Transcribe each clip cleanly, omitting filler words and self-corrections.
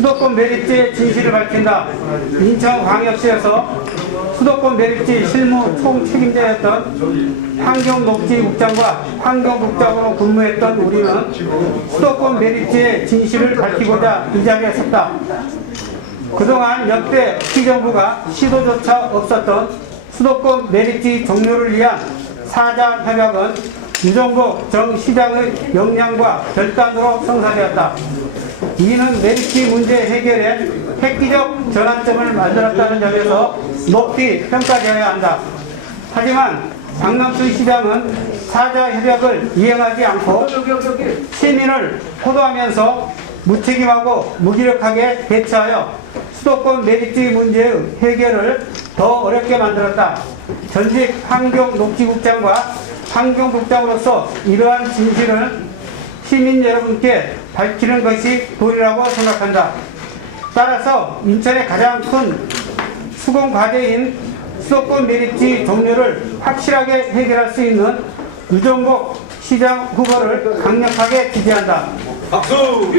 수도권 매립지의 진실을 밝힌다. 인천광역시에서 수도권 매립지 실무 총책임자였던 환경녹지국장과 환경국장으로 근무했던 우리는 수도권 매립지의 진실을 밝히고자 이 자리에 섰다. 그동안 역대 시정부가 시도조차 없었던 수도권 매립지 종료를 위한 사자 협약은 유정복 정 시장의 역량과 결단으로 성사되었다. 이는 매립지 문제 해결에 획기적 전환점을 만들었다는 점에서 높이 평가되어야 한다. 하지만 박남춘 시장은 사자 협약을 이행하지 않고 시민을 호도하면서 무책임하고 무기력하게 대처하여 수도권 매립지 문제의 해결을 더 어렵게 만들었다. 전직 환경녹지국장과 환경국장으로서 이러한 진실을 시민 여러분께 밝히는 것이 도리라고 생각한다. 따라서 인천의 가장 큰 수공과제인 수도권 매립지 종료를 확실하게 해결할 수 있는 유정복 시장 후보를 강력하게 지지한다. 박수!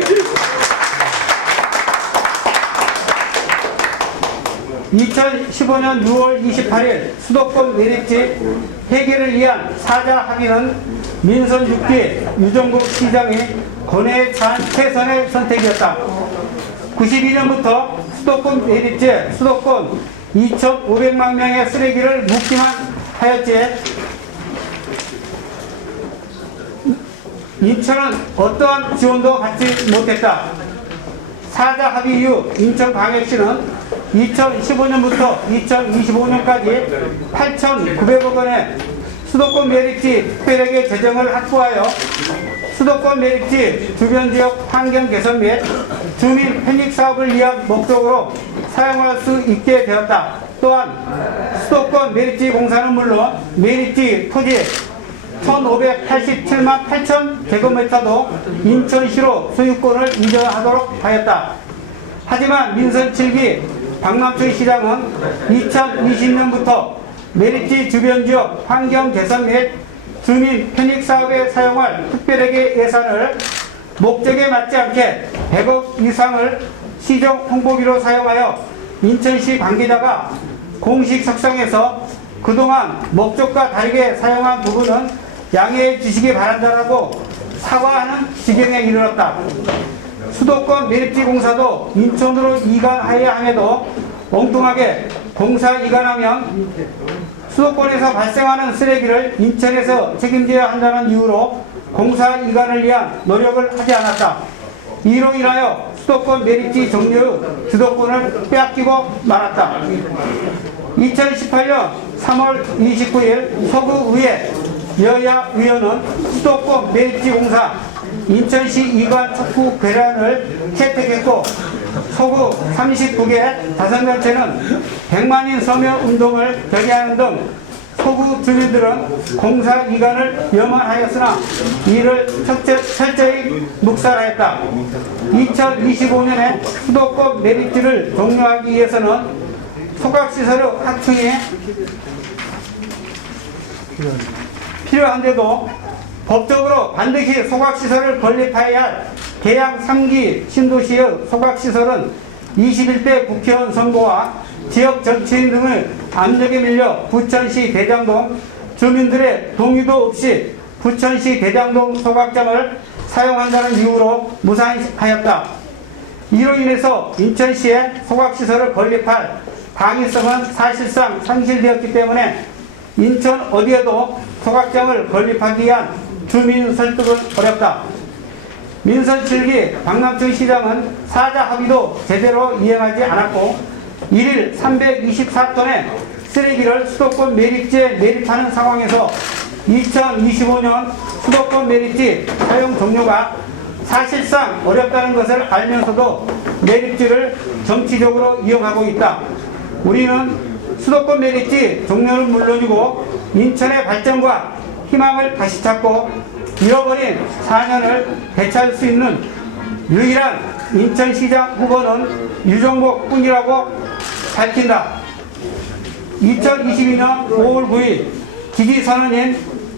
2015년 6월 28일 수도권 매립지 해결을 위한 사자 합의는 민선 6기 유정복 시장의 권해에 찬 최선의 선택이었다. 92년부터 수도권 매립지에 수도권 2,500만 명의 쓰레기를 묻기만 하였지 인천은 어떠한 지원도 받지 못했다. 사자 합의 이후 인천광역시는 2015년부터 2025년까지 8,900억 원의 수도권 매립지 특별회계 재정을 확보하여 수도권 매립지 주변 지역 환경 개선 및 주민 편익 사업을 위한 목적으로 사용할 수 있게 되었다. 또한 수도권 매립지 공사는 물론 매립지 토지 1,587만 8천 제곱미터도 인천시로 소유권을 인정하도록 하였다. 하지만 민선 7기 박남춘 시장은 2020년부터 매립지 주변 지역 환경 개선 및 주민 편익 사업에 사용할 특별회계 예산을 목적에 맞지 않게 100억 이상을 시정 홍보비로 사용하여 인천시 관계자가 공식 석상에서 그동안 목적과 다르게 사용한 부분은 양해해 주시기 바란다라고 사과하는 지경에 이르렀다. 수도권 매립지 공사도 인천으로 이관하여야 함에도 엉뚱하게 공사 이관하면 수도권에서 발생하는 쓰레기를 인천에서 책임져야 한다는 이유로 공사 이관을 위한 노력을 하지 않았다. 이로 인하여 수도권 매립지 종료의 주도권을 빼앗기고 말았다. 2018년 3월 29일 서구의회 여야 의원은 수도권 매립지 공사 인천시 이관 촉구 괴란을 채택했고 서구 39개 다선단체는 100만인 서명 운동을 결의하는 등 서구 주민들은 공사 이관을 염원하였으나 이를 철저히 묵살하였다. 2025년에 수도권 매립지를 종료하기 위해서는 소각시설의 확충이 필요한데도 법적으로 반드시 소각시설을 건립해야 할 계양 3기 신도시의 소각시설은 21대 국회의원 선거와 지역 정치인 등의 압력에 밀려 부천시 대장동 주민들의 동의도 없이 부천시 대장동 소각장을 사용한다는 이유로 무산하였다. 이로 인해서 인천시에 소각시설을 건립할 당위성은 사실상 상실되었기 때문에 인천 어디에도 소각장을 건립하기 위한 주민 설득은 어렵다. 민선 7기 박남춘 시장은 사자 합의도 제대로 이행하지 않았고 1일 324톤의 쓰레기를 수도권 매립지에 매립하는 상황에서 2025년 수도권 매립지 사용 종료가 사실상 어렵다는 것을 알면서도 매립지를 정치적으로 이용하고 있다. 우리는 수도권 매립지 종료는 물론이고 인천의 발전과 희망을 다시 찾고 잃어버린 4년을 되찾을 수 있는 유일한 인천시장 후보는 유정복 뿐이라고 밝힌다. 2022년 5월 9일 지지선언인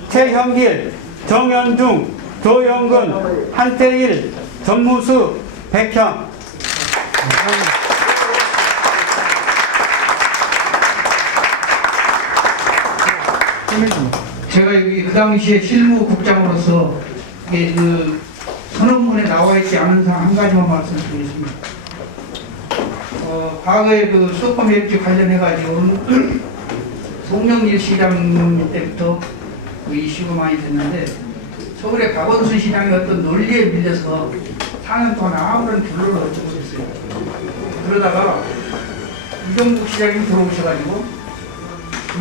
최형길, 정현중, 조영근, 한태일, 전무수, 백현 제가 여기 그 당시에 실무국장으로서 이게 그 선언문에 나와 있지 않은 사항 한 가지만 말씀드리겠습니다. 과거에 그 수도권 매립지 관련해가지고 송영길 시장 때부터 그 이슈가 많이 됐는데, 서울의 박원순 시장의 어떤 논리에 밀려서 4년 동안 아무런 결론을 얻지 못했어요. 그러다가 이종국 시장님이 들어오셔가지고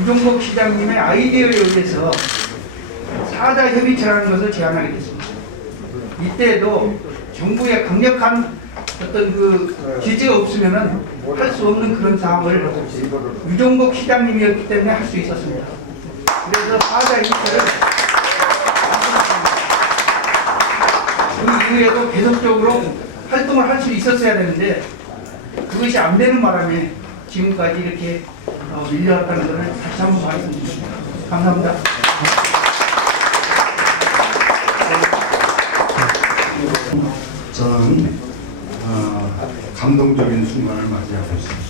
이종국 시장님의 아이디어에 의해서 사자 협의체라는 것을 제안하게 됐습니다. 이때에도 정부의 강력한 어떤 그 지지가 없으면은 할 수 없는 그런 사항을 유종국 시장님이었기 때문에 할 수 있었습니다. 그래서 사자 협의체를 그 이후에도 계속적으로 활동을 할 수 있었어야 되는데 그것이 안 되는 바람에 지금까지 이렇게 밀려왔다는 것을 다시 한번 말씀드립니다. 감사합니다. 저는 감동적인 순간을 맞이하고 있습니다.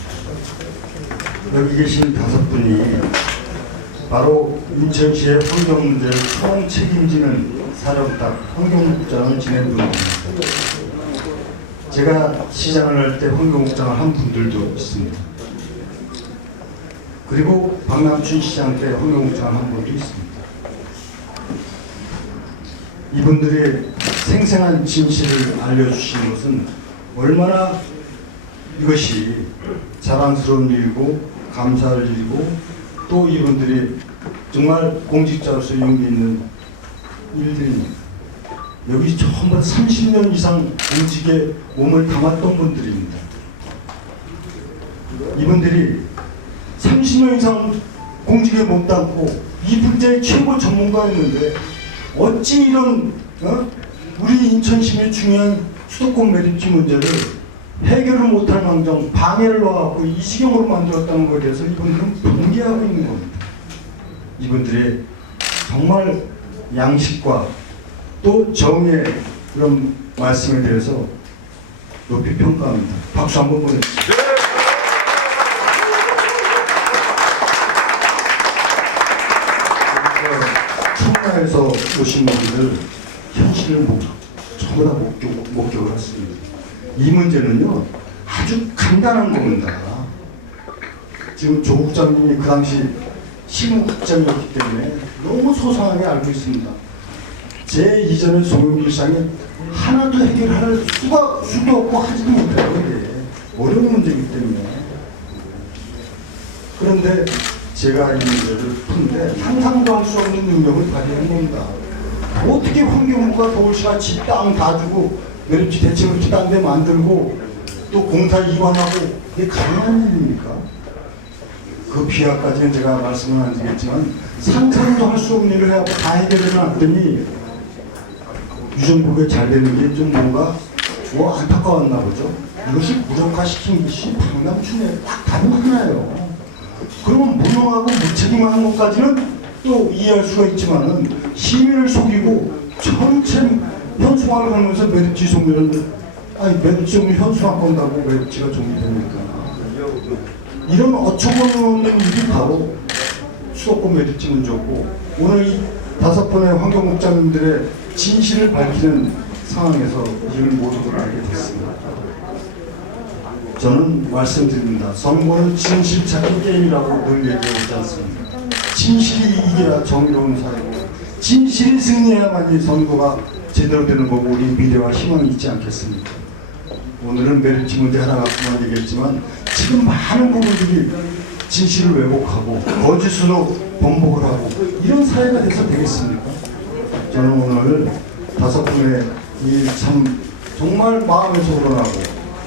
여기 계신 5분이 바로 인천시의 환경 문제를 총 책임지는 사령탑 환경국장을 지낸 분입니다. 제가 시장을 할 때 환경국장을 한 분들도 있습니다. 그리고 박남춘 시장 때 환경국장을 한 분도 있습니다. 이분들의 생생한 진실을 알려주신 것은 얼마나 이것이 자랑스러운 일이고 감사할 일이고, 또 이분들이 정말 공직자로서 용기 있는 일들입니다. 여기 전부 30년 이상 공직에 몸을 담았던 분들입니다. 이분들이 30년 이상 공직에 몸 담고 이 분야의 최고 전문가였는데 어찌 이런 우리 인천시민의 중요한 수도권 매립지 문제를 해결을 못할 망정 방해를 넣어갖고 이 지경으로 만들었다는 것에 대해서 이분들은 분개하고 있는 겁니다. 이분들의 정말 양식과 또 정의 그런 말씀에 대해서 높이 평가합니다. 박수 한번 보내주시죠. 청라에서 오신 분들 현실을 전부 다 목격을 했습니다. 이 문제는요 아주 간단한 겁니다. 지금 조 국장님이 그 당시 실무국장이었기 때문에 너무 소상하게 알고 있습니다. 제 이전에 송영길 시장이 하나도 해결할 수도 없고 하지도 못해요. 이게 어려운 문제이기 때문에. 그런데 제가 이 문제를 푸는데 상상도 할 수 없는 능력을 발휘한 겁니다. 어떻게 환경부가 서울시가 지 땅 다 주고 매립지 대체급지 딴 데 만들고 또 공사 이관하고 이게 가능한 일입니까? 그 비하까지는 제가 말씀은 안 드리겠지만 상상도 할 수 없는 일을 해갖고 다 해결해 놨더니 유정국에 잘 되는 게 좀 뭔가 안타까웠나 보죠. 이것이 무력화시킨 것이 박남춘의 딱 단어 하나예요. 그러면 무능하고 무책임한 것까지는 또 이해할 수가 있지만은 시민을 속이고 전체 현수막을 하면서 매립지 종료를 매립지 종료 현수막 건다고 매립지가 종료됩니까? 이런 어처구니없는 일이 바로 수도권 매립지 문제고, 오늘 이 5분의 환경국장님들의 진실을 밝히는 상황에서 이를 모두들 알게 됐습니다. 저는 말씀드립니다. 선거는 진실 찾기 게임이라고 늘 얘기하지 않습니다. 진실이 이겨야 정의로운 사회고, 진실이 승리해야만이 선거가 제대로 되는 거고 우리 미래와 희망이 있지 않겠습니까? 오늘은 매립지 문제 하나 갖고만 얘기했지만 지금 많은 부분들이 진실을 왜곡하고 거짓으로 번복을 하고 이런 사회가 돼서 되겠습니까? 저는 오늘 5분의 이 참 정말 마음에서 우러나고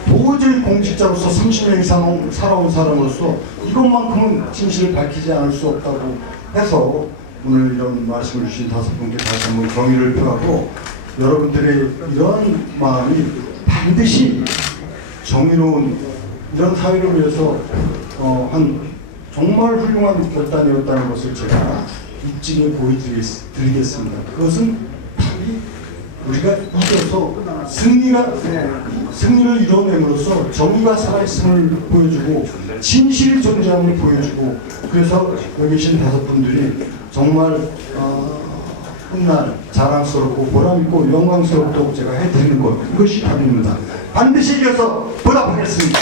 도저히 공직자로서 30년 이상 살아온 사람으로서 이것만큼은 진실을 밝히지 않을 수 없다고 해서 오늘 이런 말씀을 주신 5분께 다시 한번 경의를 표하고, 여러분들의 이런 마음이 반드시 정의로운 이런 사회를 위해서 한 정말 훌륭한 결단이었다는 것을 제가 입증해 보여드리겠습니다. 그것은 답이 우리가 이겨서 승리를 이뤄냄으로써 정의가 살아있음을 보여주고 진실이 존재함을 보여주고 그래서 여기 계신 5분들이 정말 훗날 자랑스럽고 보람있고 영광스럽도록 제가 해드리는 것 이것이 답입니다. 반드시 이겨서 보답하겠습니다.